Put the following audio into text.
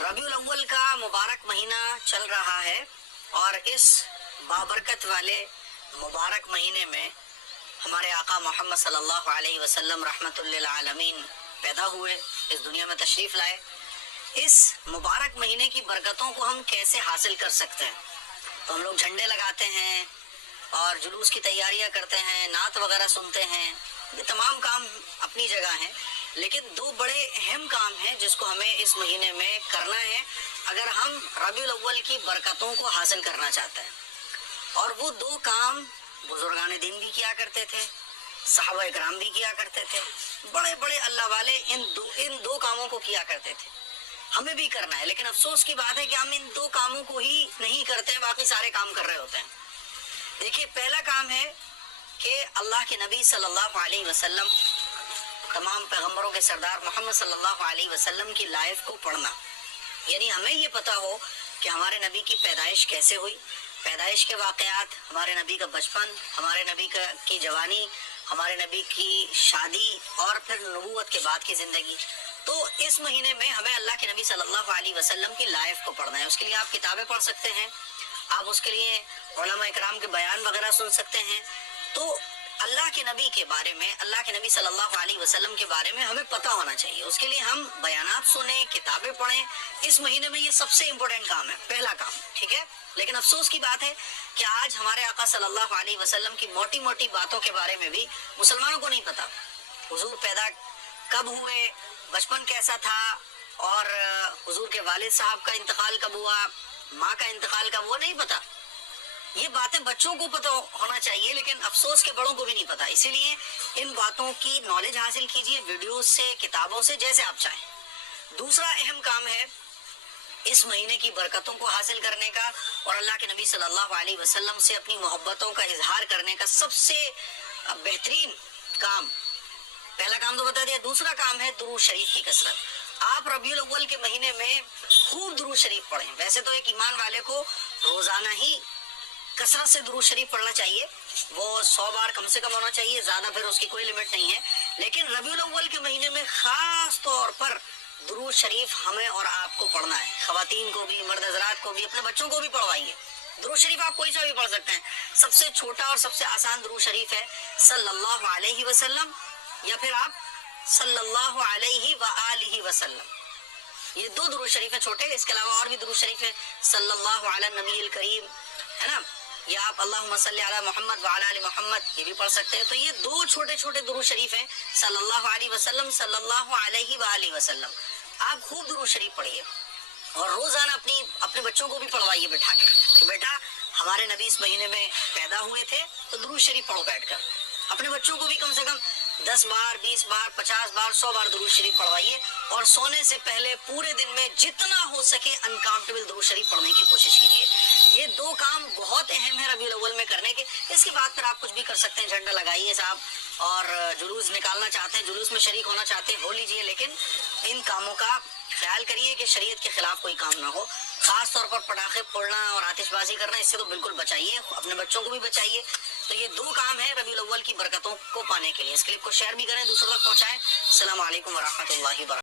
ربیع الاول کا مبارک مہینہ چل رہا ہے اور اس بابرکت والے مبارک مہینے میں ہمارے آقا محمد صلی اللہ علیہ وسلم رحمت للعالمین پیدا ہوئے، اس دنیا میں تشریف لائے۔ اس مبارک مہینے کی برکتوں کو ہم کیسے حاصل کر سکتے ہیں؟ تو ہم لوگ جھنڈے لگاتے ہیں اور جلوس کی تیاریاں کرتے ہیں، نعت وغیرہ سنتے ہیں، یہ تمام کام اپنی جگہ ہیں، لیکن دو بڑے اہم کام ہیں جس کو ہمیں اس مہینے میں کرنا ہے اگر ہم ربیع الاول کی برکتوں کو حاصل کرنا چاہتے ہیں۔ اور وہ دو کام بزرگان دین بھی کیا کرتے تھے، صحابہ اکرام بھی کیا کرتے تھے، بڑے بڑے اللہ والے ان دو کاموں کو کیا کرتے تھے۔ ہمیں بھی کرنا ہے، لیکن افسوس کی بات ہے کہ ہم ان دو کاموں کو ہی نہیں کرتے، باقی سارے کام کر رہے ہوتے ہیں۔ دیکھیے، پہلا کام ہے کہ اللہ کے نبی صلی اللہ علیہ وسلم، تمام پیغمبروں کے سردار محمد صلی اللہ علیہ وسلم کی لائف کو پڑھنا، یعنی ہمیں یہ پتا ہو کہ ہمارے نبی کی پیدائش کیسے ہوئی، پیدائش کے واقعات، ہمارے نبی کا بچپن، ہمارے نبی کی جوانی، ہمارے نبی کی شادی اور پھر نبوت کے بعد کی زندگی۔ تو اس مہینے میں ہمیں اللہ کے نبی صلی اللہ علیہ وسلم کی لائف کو پڑھنا ہے۔ اس کے لیے آپ کتابیں پڑھ سکتے ہیں، آپ اس کے لیے علماء اکرام کے بیان وغیرہ سن سکتے ہیں۔ تو اللہ کے نبی کے بارے میں، اللہ کے نبی صلی اللہ علیہ وسلم کے بارے میں ہمیں پتہ ہونا چاہیے۔ اس کے لیے ہم بیانات سنیں، کتابیں پڑھیں۔ اس مہینے میں یہ سب سے امپورٹنٹ کام ہے، پہلا کام، ٹھیک ہے؟ لیکن افسوس کی بات ہے کہ آج ہمارے آقا صلی اللہ علیہ وسلم کی موٹی موٹی باتوں کے بارے میں بھی مسلمانوں کو نہیں پتا۔ حضور پیدا کب ہوئے، بچپن کیسا تھا، اور حضور کے والد صاحب کا انتقال کب ہوا، ماں کا انتقال کب ہوا، نہیں پتا۔ یہ باتیں بچوں کو پتہ ہونا چاہیے، لیکن افسوس کے بڑوں کو بھی نہیں پتا۔ اسی لیے ان باتوں کی نالج حاصل کیجیے ویڈیوز سے، کتابوں سے، جیسے آپ چاہیں۔ دوسرا اہم کام ہے اس مہینے کی برکتوں کو حاصل کرنے کا اور اللہ کے نبی صلی اللہ علیہ وسلم سے اپنی محبتوں کا اظہار کرنے کا سب سے بہترین کام، پہلا کام تو بتا دیا۔ دوسرا کام ہے درود شریف کی کثرت۔ آپ ربیع الاول کے مہینے میں خوب درود شریف پڑھیں۔ ویسے تو ایک ایمان والے کو روزانہ ہی کثرت سے درود شریف پڑھنا چاہیے، وہ 100 بار کم سے کم ہونا چاہیے، زیادہ پھر اس کی کوئی لمٹ نہیں ہے۔ لیکن ربیع الاول کے مہینے میں خاص طور پر درود شریف ہمیں اور آپ کو پڑھنا ہے، خواتین کو بھی، مرد حضرات کو بھی، اپنے بچوں کو بھی پڑھوائیے۔ درود شریف آپ کوئی سا بھی پڑھ سکتے ہیں۔ سب سے چھوٹا اور سب سے آسان درود شریف ہے صلی اللہ علیہ وسلم، یا پھر آپ صلی اللہ علیہ وآلہ وسلم۔ یہ دو درود شریف ہیں چھوٹے، اس کے علاوہ اور بھی درود شریف ہیں، صلی اللہ علی النبی الکریم، ہے نا، یا آپ اللہم صلی علی محمد وعلی آل محمد، یہ بھی پڑھ سکتے ہیں۔ تو یہ دو چھوٹے چھوٹے درود شریف ہیں، صلی اللہ علیہ وسلم، صلی اللہ علیہ وآلہ وسلم۔ آپ خوب درود شریف پڑھیے اور روزانہ اپنے بچوں کو بھی پڑھوائیے بٹھا کے کہ بیٹا ہمارے نبی اس مہینے میں پیدا ہوئے تھے، تو درود شریف پڑھو بیٹھ کر۔ اپنے بچوں کو بھی کم سے کم 10 بار، 20 بار، 50 بار، 100 بار درود شریف پڑھوائیے، اور سونے سے پہلے پورے دن میں جتنا ہو سکے انکاؤنٹیبل درود شریف پڑھنے کی کوشش کیجیے۔ یہ دو کام بہت اہم ہے ربیع الاول میں کرنے کے۔ اس کے بعد پھر آپ کچھ بھی کر سکتے ہیں، جھنڈا لگائیے صاحب، اور جلوس نکالنا چاہتے ہیں، جلوس میں شریک ہونا چاہتے ہیں، ہو لیجیے، لیکن ان کاموں کا خیال کریے کہ شریعت کے خلاف کوئی کام نہ ہو۔ خاص طور پر پٹاخے پھوڑنا اور آتش بازی کرنا، اس سے تو بالکل بچائیے، اپنے بچوں کو بھی بچائیے۔ تو یہ دو کام ہیں ربیع الاول کی برکتوں کو پانے کے لیے۔ اس کلپ کو شیئر بھی کریں، دوسروں تک پہنچائیں۔ السلام علیکم ورحمۃ اللہ وبرکاتہ۔